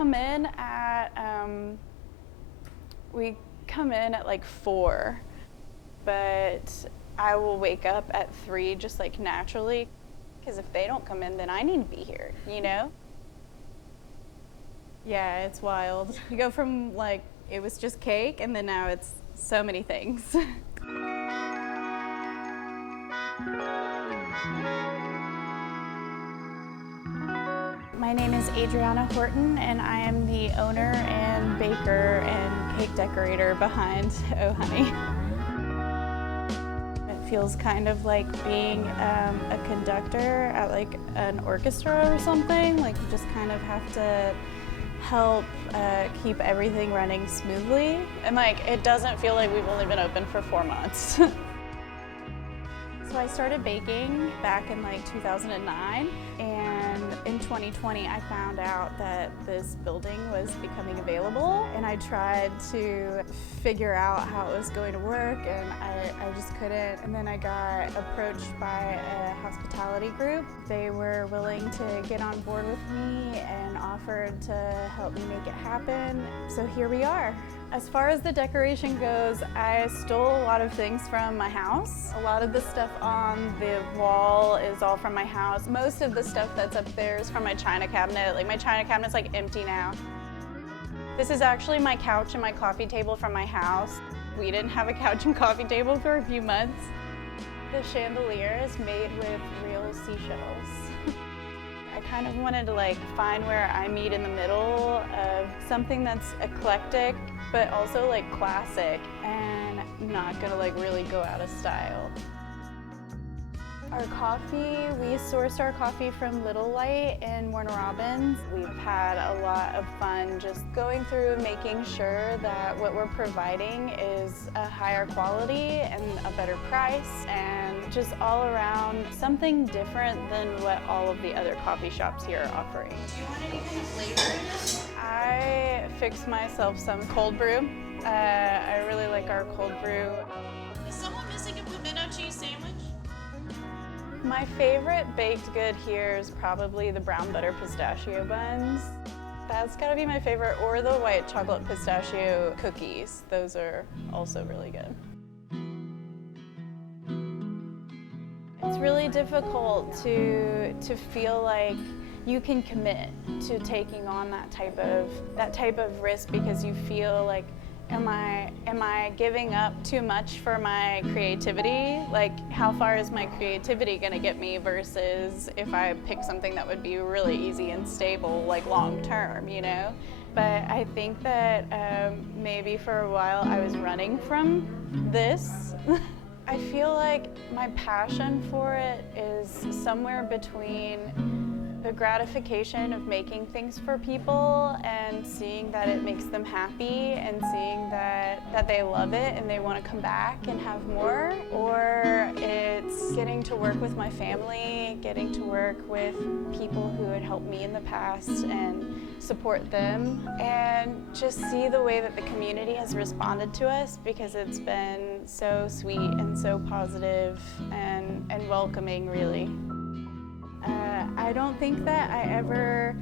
come in at like 4, but I will wake up at 3 just like naturally, because if they don't come in, then I need to be here, you know? Yeah, it's wild. You go from like, it was just cake, and then now it's so many things. My name is Adriana Horton, and I am the owner and baker and cake decorator behind Oh Honey. It feels kind of like being a conductor at like an orchestra or something. Like you just kind of have to help keep everything running smoothly. And like it doesn't feel like we've only been open for 4 months. So I started baking back in like 2009, and in 2020 I found out that this building was becoming available, and I tried to figure out how it was going to work, and I just couldn't. And then I got approached by a hospitality group. They were willing to get on board with me and offered to help me make it happen. So here we are. As far as the decoration goes, I stole a lot of things from my house. A lot of the stuff on the wall is all from my house. Most of the stuff that's up there is from my china cabinet. Like my china cabinet's like empty now. This is actually my couch and my coffee table from my house. We didn't have a couch and coffee table for a few months. The chandelier is made with real seashells. I kind of wanted to like find where I meet in the middle of something that's eclectic, but also like classic and not gonna like really go out of style. Our coffee, we source our coffee from Little Light in Warner Robins. We've had a lot of fun just going through and making sure that what we're providing is a higher quality and a better price, and just all around something different than what all of the other coffee shops here are offering. Do you want any kind of flavor in this? I fixed myself some cold brew. I really like our cold brew. Is someone missing a pimento cheese sandwich? My favorite baked good here is probably the brown butter pistachio buns. That's gotta be my favorite, or the white chocolate pistachio cookies. Those are also really good. It's really difficult to feel like you can commit to taking on that type of risk, because you feel like, am I giving up too much for my creativity? Like, how far is my creativity gonna get me versus if I pick something that would be really easy and stable, like long term, you know? But I think that maybe for a while I was running from this. I feel like my passion for it is somewhere between the gratification of making things for people and seeing that it makes them happy and seeing that they love it and they want to come back and have more, or it's getting to work with my family, getting to work with people who had helped me in the past and support them, and just see the way that the community has responded to us, because it's been so sweet and so positive and welcoming, really. I don't think that I ever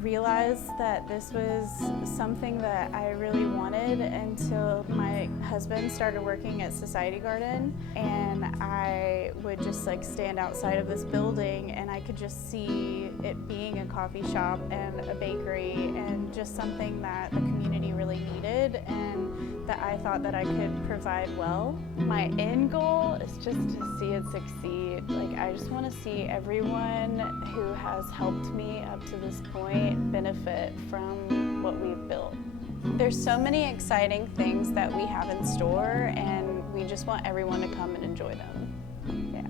realized that this was something that I really wanted until my husband started working at Society Garden, and I would just like stand outside of this building and I could just see it being a coffee shop and a bakery and just something that the community really needed and that I thought that I could provide well. My end goal is just to see it succeed. Like, I just want to see everyone who has helped me up to this point benefit from what we've built. There's so many exciting things that we have in store, and we just want everyone to come and enjoy them. Yeah.